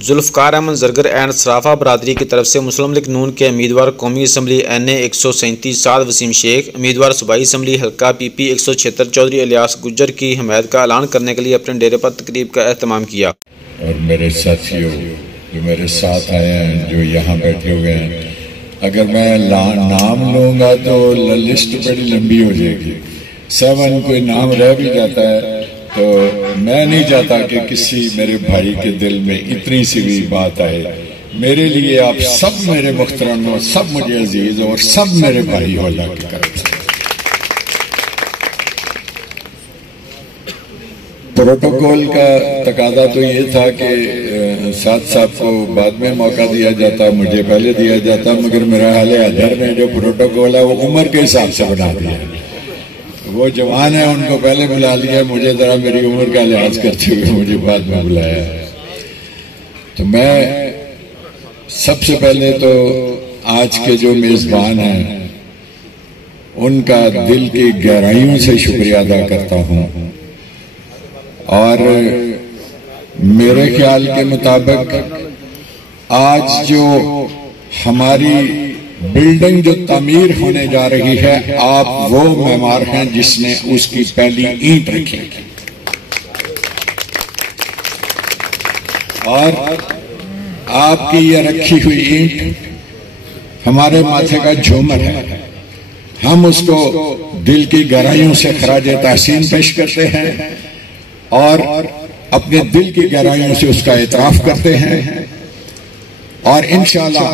Zulfiqar Ahmad Zargar and सराफा बरादरी की तरफ से मुस्लिम लीग नून के उम्मीदवार कौमी असम्बली NA 137 साद वसीम शेख, उम्मीदवार सूबाई असम्बली हल्का PP 176 चौधरी इलियास गुज्जर की हमायत का ऐलान करने के लिए अपने डेरे पर तकरीब का एहतमाम किया। और मेरे साथियों जो मेरे साथ आए हैं, जो यहाँ बैठे हुए हैं, अगर मैं नाम लूँगा तो लिस्ट बड़ी लंबी हो जाएगी। 7 कोई नाम रह भी जाता है तो मैं नहीं चाहता कि किसी मेरे भाई के दिल में इतनी सी भी बात आए। मेरे लिए आप सब मेरे मुख्तरम हो, सब मुझे अजीज और सब मेरे भाई हो अल्लाह की तरफ से। प्रोटोकॉल का तकादा तो ये था कि साथ साहब को बाद में मौका दिया जाता, मुझे पहले दिया जाता, मगर मेरा हाल अजहर ने जो प्रोटोकॉल है वो उम्र के हिसाब से बना दिया। वो जवान है, उनको पहले बुला लिया, मुझे जरा मेरी उम्र का लिहाज करते हुए मुझे बाद में बुलाया। तो मैं सबसे पहले तो आज के जो मेजबान हैं उनका दिल की गहराइयों से शुक्रिया अदा करता हूं। और मेरे ख्याल के मुताबिक आज जो हमारी बिल्डिंग जो तामीर होने जा रही है, आप वो मेमार हैं जिसने उसकी पहली ईंट रखी। और आपकी ये रखी हुई ईंट हमारे माथे का झूमर है। हम उसको दिल की गहराइयों से खराजे तहसीन पेश करते हैं और अपने दिल की गहराइयों से उसका एतराफ करते हैं। और इंशाअल्लाह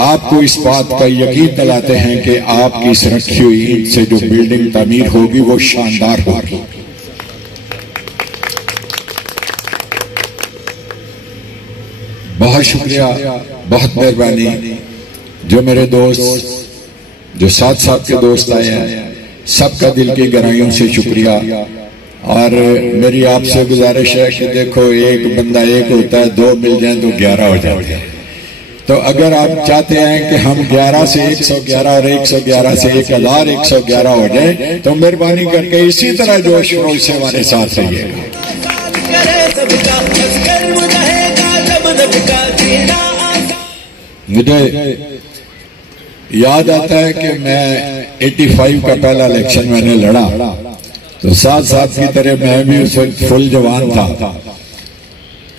आपको इस बात का यकीन दिलाते हैं कि आपकी इस रखी हुई ईंट से जो बिल्डिंग तामीर होगी वो शानदार होगी। बहुत शुक्रिया, बहुत मेहरबानी। जो मेरे दोस्त, जो साथ के दोस्त आए हैं, सबका दिल की गहराइयों से शुक्रिया। और मेरी आपसे गुजारिश है कि देखो, एक बंदा एक होता है, 2 मिल जाए तो 11 हो जाते हैं। तो अगर आप चाहते हैं कि हम 11 से 111 और 111 से 1111 हो जाए तो मेहरबानी करके इसी तरह जोश खरोश से हमारे साथ रहिएगा। मुझे याद आता है कि मैं 85 का पहला इलेक्शन मैंने लड़ा, तो साथ की तरह मैं भी उस वक्त फुल जवान था।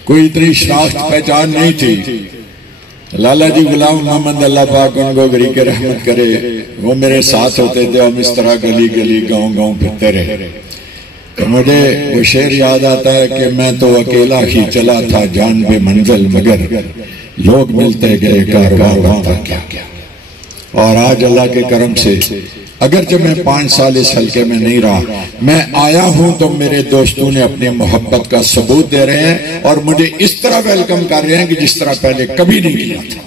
कोई इतनी शनाख्त पहचान नहीं थी। लाला जी गुलाम मोहम्मद अल्लाह पाक उनको गरी के रहमत करे, वो मेरे साथ होते थे। हम इस तरह गली गली गांव गांव फिरते रहे। तो मुझे वो शेर याद आता है कि मैं तो अकेला ही चला था जान बे मंजिल, मगर लोग मिलते गए कारवां बनता क्या। और आज अल्लाह के करम से अगर जब मैं 5 साल इस हल्के में नहीं रहा, मैं आया हूं तो मेरे दोस्तों ने अपनी मोहब्बत का सबूत दे रहे हैं और मुझे इस तरह वेलकम कर रहे हैं कि जिस तरह पहले कभी नहीं किया था।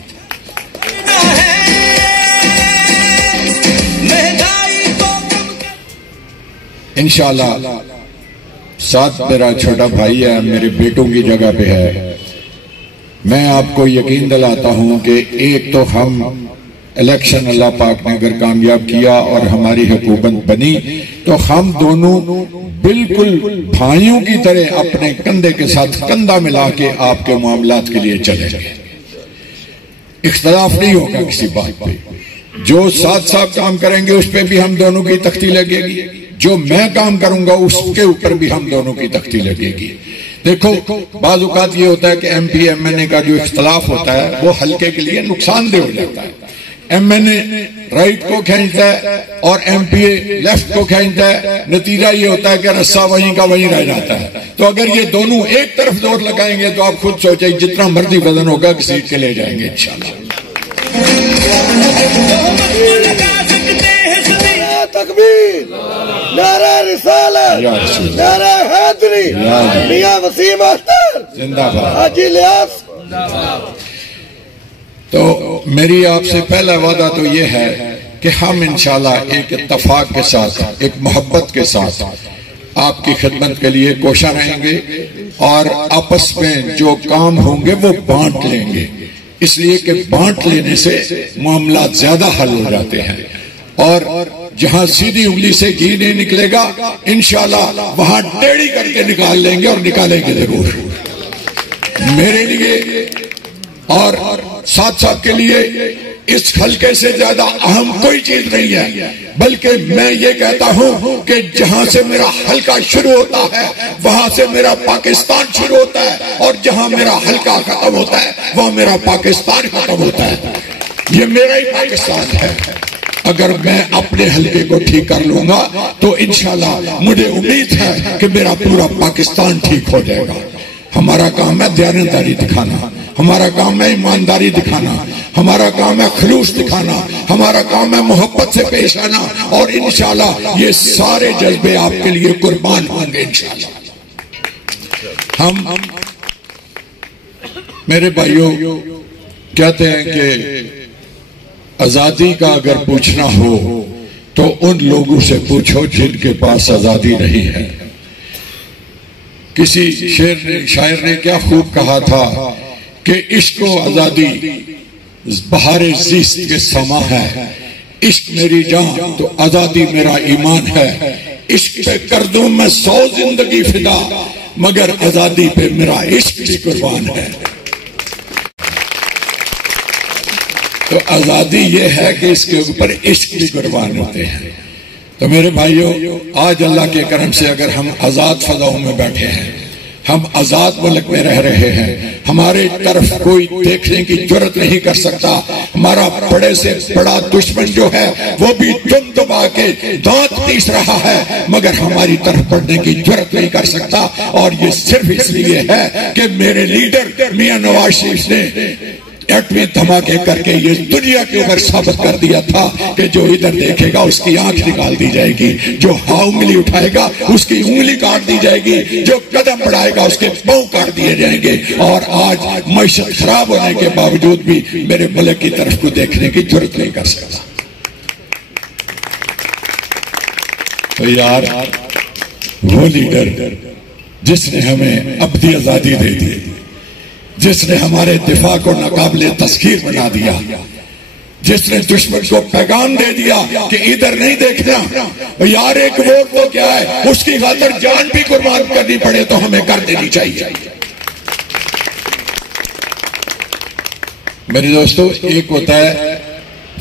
इंशाअल्लाह साथ मेरा छोटा भाई है, मेरे बेटों की जगह पे है। मैं आपको यकीन दिलाता हूं कि एक तो हम इलेक्शन अल्लाह पाक ने अगर कामयाब किया और हमारी हुकूमत बनी तो हम दोनों बिल्कुल भाइयों की तरह अपने कंधे के साथ कंधा मिला के आपके मामलात के लिए चलेंगे। इख्तलाफ नहीं होगा किसी बात पे। जो साथ काम करेंगे उस पे भी हम दोनों की तख्ती लगेगी, जो मैं काम करूंगा उसके ऊपर भी हम दोनों की तख्ती लगेगी। देखो, बाज़ औक़ात ये होता है कि MP MNA का जो इख्तलाफ होता है वो हल्के के लिए नुकसानदेह हो जाता है। MNA राइट को खींचता है और MPA लेफ्ट को खींचता है। नतीजा ये होता है कि रस्सा वहीं का वहीं रह जाता है। तो अगर ये दोनों एक तरफ जोर लगाएंगे तो आप खुद सोचें, जितना मर्जी वजन होगा कि सीट के ले जाएंगे इंशाअल्लाह। तकबीर, नारा रिसालत, नारा हैदरी, मियां वसीम अख्तर जिंदाबाद, हाजी इलियास जिंदाबाद। तो मेरी आपसे पहला वादा तो ये है कि हम इंशाल्लाह एक इत्तफाक के साथ, एक मोहब्बत के साथ आपकी खिदमत के लिए कोशिश रहेंगे और आपस में जो काम होंगे वो बांट लेंगे। इसलिए कि बांट लेने से मामला ज्यादा हल हो जाते हैं। और जहां सीधी उंगली से घी नहीं निकलेगा, इंशाल्लाह वहां टेढ़ी करके निकाल लेंगे और निकालेंगे जरूर। मेरे लिए और साथ साथ के लिए इस हल्के से ज्यादा अहम कोई चीज नहीं है, बल्कि मैं ये कहता हूं कि जहां से मेरा हल्का शुरू होता है वहां से मेरा पाकिस्तान शुरू होता है, और जहां मेरा हल्का खत्म होता है वहां मेरा पाकिस्तान खत्म होता है। ये मेरा ही पाकिस्तान है। अगर मैं अपने हल्के को ठीक कर लूंगा तो इंशाल्लाह मुझे उम्मीद है कि मेरा पूरा पाकिस्तान ठीक हो जाएगा। हमारा काम है दयानतदारी दिखाना, हमारा काम है ईमानदारी दिखाना, हमारा काम है खलूस दिखाना, हमारा काम है मोहब्बत से पेश आना, और इंशाल्लाह ये सारे जज्बे आपके लिए कुर्बान होंगे इंशाल्लाह। हम मेरे भाइयों कहते हैं कि आजादी का अगर पूछना हो तो उन लोगों से पूछो जिनके पास आजादी नहीं है। किसी शायर ने क्या खूब कहा था कि इश्क व आजादी बहारे ज़िस्त के समा है, इश्क मेरी जान तो आजादी मेरा ईमान है। इश्क पे कर दूं मैं 100 जिंदगी फिदा, मगर आजादी पे मेरा इश्क भी कुर्बान है। तो आजादी ये है कि इसके ऊपर इश्क भी कुर्बान होते हैं। तो मेरे भाइयों, आज अल्लाह के करम से अगर हम आजाद फजाओं में बैठे हैं, हम आजाद मुल्क में रह रहे हैं, हमारे तरफ कोई देखने की जरूरत नहीं कर सकता। हमारा बड़े से बड़ा दुश्मन जो है वो भी दुम दबा के दांत पीस रहा है, मगर हमारी तरफ बढ़ने की जरूरत नहीं कर सकता। और ये सिर्फ इसलिए है कि मेरे लीडर मियां नवाज शरीफ ने एटमी धमाके करके ये दुनिया के ऊपर साबित कर दिया था कि जो इधर देखेगा उसकी आंख निकाल दी जाएगी, जो उंगली उठाएगा उसकी उंगली काट दी जाएगी, जो कदम बढ़ाएगा उसके पांव काट दिए जाएंगे। और आज मईशत खराब होने के बावजूद भी मेरे मुल्क की तरफ को देखने की जरूरत नहीं कर सकता। तो यार, वो लीडर जिसने हमें अब्दी आजादी दे दी, जिसने हमारे दिफा को नाकाबिले तस्खीर बना दिया, जिसने दुश्मन को पैगाम दे दिया कि इधर नहीं देखना, यार एक वोट तो क्या है, उसकी खातिर जान भी कुर्बान करनी पड़े तो हमें कर देनी चाहिए। मेरे दोस्तों, एक होता है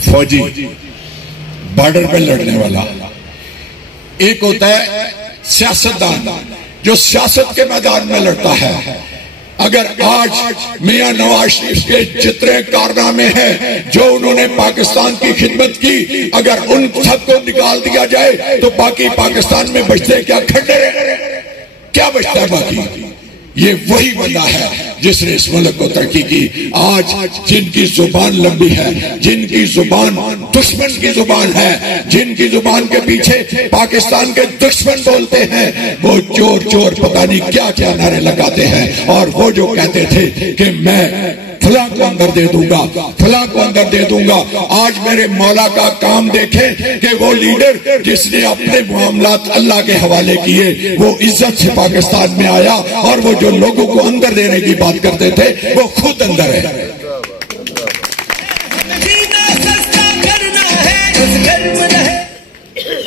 फौजी बॉर्डर पे लड़ने वाला, एक होता है सियासतदान जो सियासत के मैदान में लड़ता है। अगर आज मियां नवाज शरीफ के जितने कारनामे हैं जो उन्होंने पाकिस्तान की खिदमत की, अगर उन सबको निकाल दिया जाए तो बाकी पाकिस्तान में बचते क्या? खंडर क्या बचता है बाकी? ये वही बंदा है जिसने इस मुल्क को तरक्की की। आज जिनकी जुबान लंबी है, जिनकी जुबान दुश्मन की जुबान है, जिनकी जुबान के पीछे पाकिस्तान के दुश्मन बोलते हैं, वो चोर चोर पता नहीं क्या क्या नारे लगाते हैं। और वो जो कहते थे कि मैं फलां को अंदर दे दूंगा, फलां को अंदर दे दूंगा, आज मेरे मौला का काम देखें कि वो लीडर जिसने अपने मामलात अल्लाह के हवाले किए, वो इज्जत से पाकिस्तान में आया, और वो जो लोगों को अंदर देने की बात करते थे वो खुद अंदर है।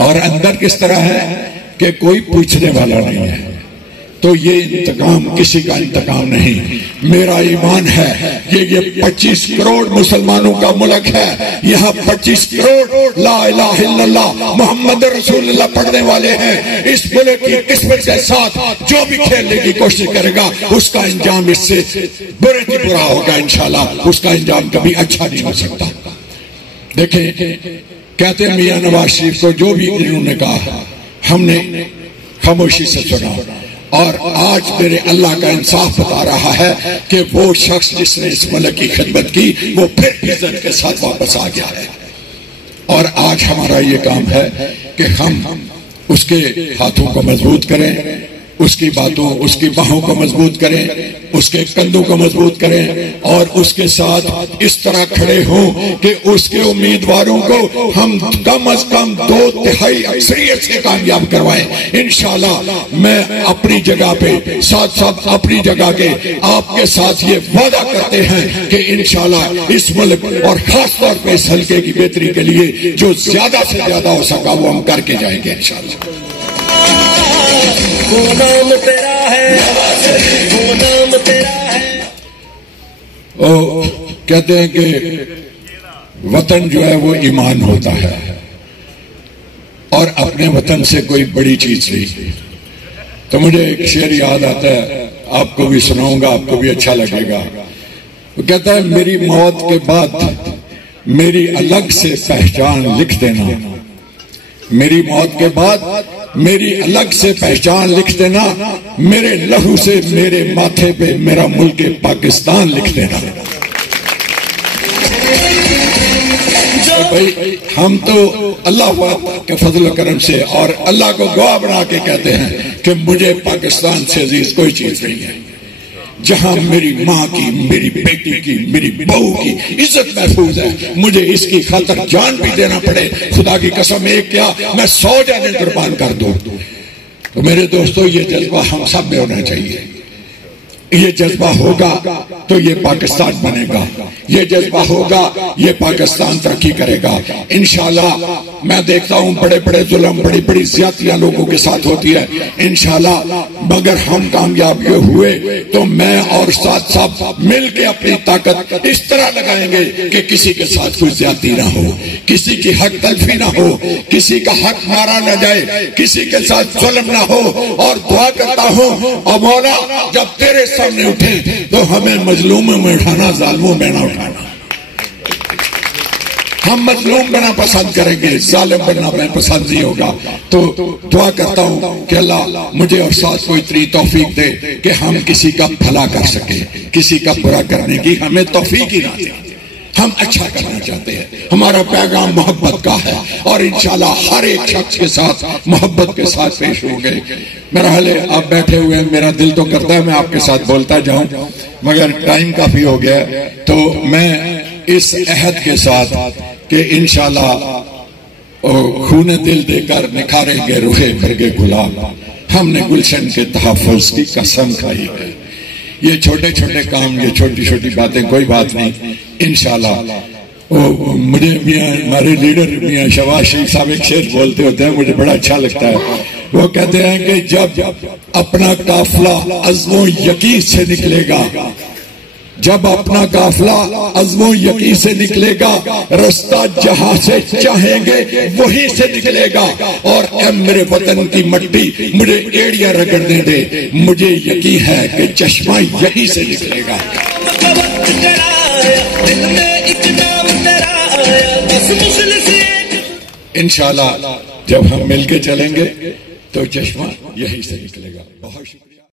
और अंदर किस तरह है कि कोई पूछने वाला नहीं है। तो ये इंतकाम किसी का इंतकाम नहीं, मेरा ईमान है ये 25 करोड़ मुसलमानों का मुल्क है। यहाँ 25 करोड़ ला इलाहा इल्लल्लाह मोहम्मद रसूलुल्लाह पढ़ने वाले हैं। इस मुल्क की किस्मत के साथ जो भी खेलने की कोशिश करेगा उसका अंजाम इससे बुरे से बुरा होगा इंशाल्लाह, उसका अंजाम कभी अच्छा नहीं हो सकता। देखें, कहते हैं मियां नवाज शरीफ को जो भी इन्होंने कहा हमने खामोशी से सुना, और आज मेरे अल्लाह का इंसाफ बता रहा है कि वो शख्स जिसने इस मुल्क की खिदमत की वो फिर इज्जत के साथ वापस आ गया है। और आज हमारा ये काम है कि हम उसके हाथों को मजबूत करें, उसकी बातों, उसकी बाहों को मजबूत करें, उसके कंधों को मजबूत करें, और उसके साथ इस तरह खड़े हों कि उसके उम्मीदवारों को हम कम अज कम 2/3 अक्सरियत से कामयाब करवाएं। इंशाल्लाह मैं अपनी जगह पे साथ साथ अपनी जगह के आपके साथ ये वादा करते हैं कि इंशाल्लाह इस मुल्क और खास तौर पे इस हल्के की बेहतरी के लिए जो ज्यादा से ज्यादा हो सका वो हम करके जाएंगे इंशाल्लाह। वो नाम तेरा है, वो नाम तेरा है। वो कहते हैं कि वतन जो है वो ईमान होता है और अपने वतन से कोई बड़ी चीज नहीं। तो मुझे एक शेर याद आता है, आपको भी सुनाऊंगा, आपको भी अच्छा लगेगा। वो कहता है, मेरी मौत के बाद मेरी अलग से पहचान लिख देना, मेरी मौत के बाद मेरी अलग से पहचान लिख देना, मेरे लहू से मेरे माथे पे मेरा मुल्क पाकिस्तान लिख देना। तो भाई हम तो अल्लाह के फजल करम से और अल्लाह को गवाह बना के कहते हैं कि मुझे पाकिस्तान से अजीज कोई चीज नहीं है। जहां मेरी माँ की, मेरी बेटी की, मेरी बहू की इज्जत महफूज है, मुझे इसकी खातर जान भी देना पड़े, खुदा की कसम एक क्या मैं 100 जाने कुर्बान कर दूं। तो मेरे दोस्तों, ये जज्बा हम सब में होना चाहिए। ये जज्बा होगा तो ये पाकिस्तान बनेगा, ये जज्बा होगा ये पाकिस्तान तरक्की करेगा इंशाल्लाह। मैं देखता हूं बड़े बड़े जुल्म, बड़ी बड़ी ज्यादतियां लोगों के साथ होती है इंशाल्लाह। मगर हम कामयाब ये हुए तो मैं और साथ साथ मिल के अपनी ताकत इस तरह लगाएंगे कि किसी के साथ कोई ज्यादती ना हो, किसी की हक तलफी ना हो, किसी का हक मारा ना जाए, किसी के साथ जुल्म ना हो। और दुआ करता हूं, और मौला जब तेरे सामने उठे तो हमें मजलूमों में उठाना, जालिमों में ना उठाना। हम मजलूम बनना पसंद करेंगे, जालिम बनना पसंद नहीं होगा। तो दुआ करता हूं कि अल्लाह मुझे और साथ को इतनी तौफीक दे कि हम किसी का भला कर सके, किसी का बुरा करने की हमें तौफीक ही ना दे। हम अच्छा करना चाहते हैं, हमारा पैगाम मोहब्बत का है और इंशाल्लाह हर एक शख्स के साथ मोहब्बत के साथ पेश होंगे। मेरा हाल है, आप बैठे हुए हैं, मेरा दिल तो करता है मैं आपके साथ बोलता जाऊं, मगर टाइम काफी हो गया। तो मैं इस अहद के साथ कि इंशाल्लाह खूने दिल देकर निखारेंगे रुखे भरगे गुलाब, हमने गुलशन के तहफ़्फ़ुज़ की कसम खाई है। ये छोटे छोटे काम, ये छोटी छोटी बातें कोई बात नहीं, इंशाल्लाह। मुझे मियाँ, हमारे लीडर मियाँ शहबाज शरीफ साहब एक शेर बोलते होते हैं, मुझे बड़ा अच्छा लगता है। वो कहते हैं कि जब अपना काफिला अज़्मो यकीन से निकलेगा, जब अपना काफिला अज़्मो यकीन से निकलेगा, रास्ता जहां से चाहेंगे वहीं से निकलेगा। और ए मेरे वतन की मट्टी मुझे एड़ियां रगड़ने दे, मुझे यकीन है कि चश्मा यहीं से निकलेगा। इंशाल्लाह जब हम मिलके चलेंगे तो चश्मा यहीं से निकलेगा। बहुत शुक्रिया।